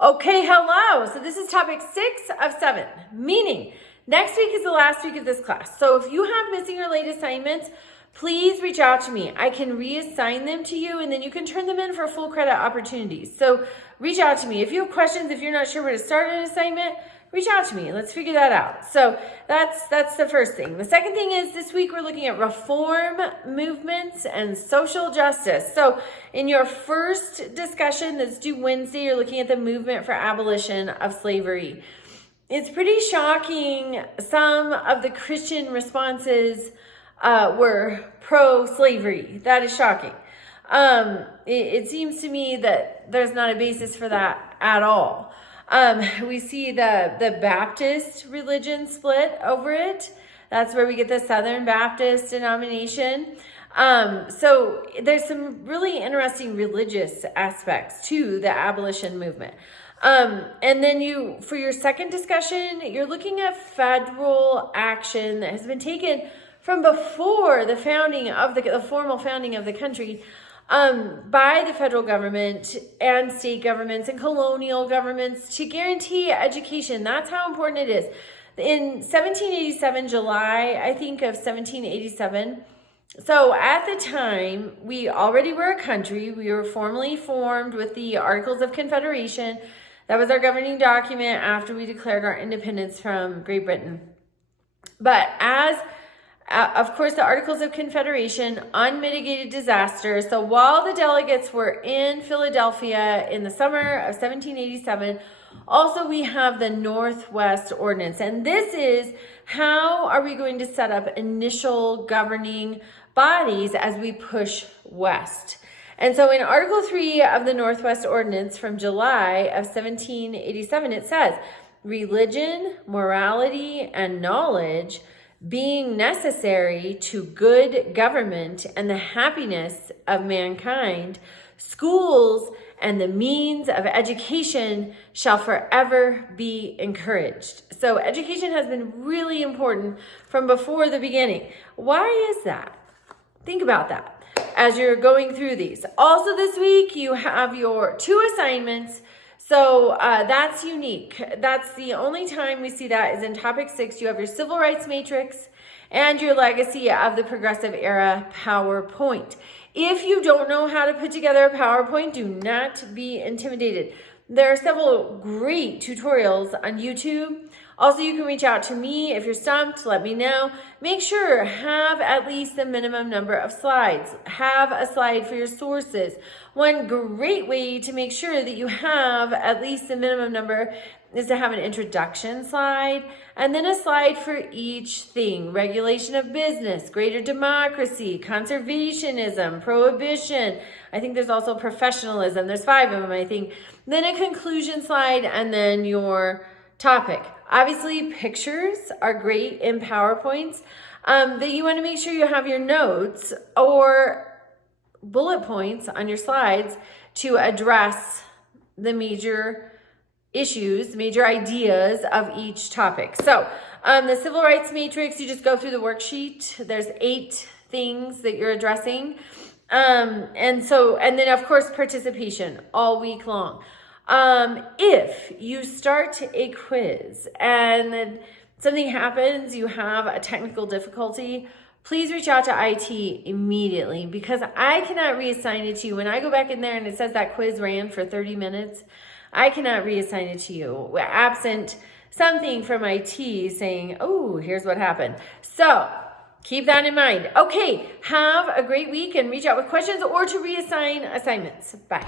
Okay, hello. So this is topic 6 of 7, meaning next week is the last week of this class. So if you have missing or late assignments, please reach out to me. I can reassign them to you and then you can turn them in for full credit opportunities. So reach out to me. If you have questions, if you're not sure where to start an assignment, reach out to me. Let's figure that out. So that's the first thing. The second thing is this week we're looking at reform movements and social justice. So in your first discussion that's due Wednesday, you're looking at the movement for abolition of slavery. It's pretty shocking. Some of the Christian responses were pro-slavery. That is shocking. It seems to me that there's not a basis for that at all. We see the Baptist religion split over it. That's where we get the Southern Baptist denomination. So there's some really interesting religious aspects to the abolition movement. And then for your second discussion, you're looking at federal action that has been taken from before the founding of the formal founding of the country, by the federal government and state governments and colonial governments to guarantee education. That's how important it is. In 1787, July, I think of 1787. So at the time, we already were a country. We were formally formed with the Articles of Confederation. That was our governing document after we declared our independence from Great Britain. But of course, the Articles of Confederation, unmitigated disaster. So while the delegates were in Philadelphia in the summer of 1787, also we have the Northwest Ordinance. And this is how are we going to set up initial governing bodies as we push west. And so in Article 3 of the Northwest Ordinance from July of 1787, it says, religion, morality, and knowledge being necessary to good government and the happiness of mankind, schools and the means of education shall forever be encouraged. So education has been really important from before the beginning. Why is that? Think about that as you're going through these. Also this week, you have your 2 assignments. So that's unique. That's the only time we see that is in topic 6. You have your civil rights matrix and your legacy of the progressive era PowerPoint. If you don't know how to put together a PowerPoint, do not be intimidated. There are several great tutorials on YouTube. Also, you can reach out to me if you're stumped, let me know. Make sure have at least the minimum number of slides. Have a slide for your sources. One great way to make sure that you have at least the minimum number is to have an introduction slide and then a slide for each thing. Regulation of business, greater democracy, conservationism, prohibition. I think there's also professionalism. There's 5 of them, I think. Then a conclusion slide and then your topic. Obviously, pictures are great in PowerPoints. That you want to make sure you have your notes or bullet points on your slides to address the major issues, major ideas of each topic. So the civil rights matrix, you just go through the worksheet. There's 8 things that you're addressing. And then of course, participation all week long. If you start a quiz and then something happens, you have a technical difficulty, please reach out to IT immediately because I cannot reassign it to you. When I go back in there and it says that quiz ran for 30 minutes, I cannot reassign it to you absent something from IT saying, oh, here's what happened. So keep that in mind. Okay, have a great week and reach out with questions or to reassign assignments. Bye.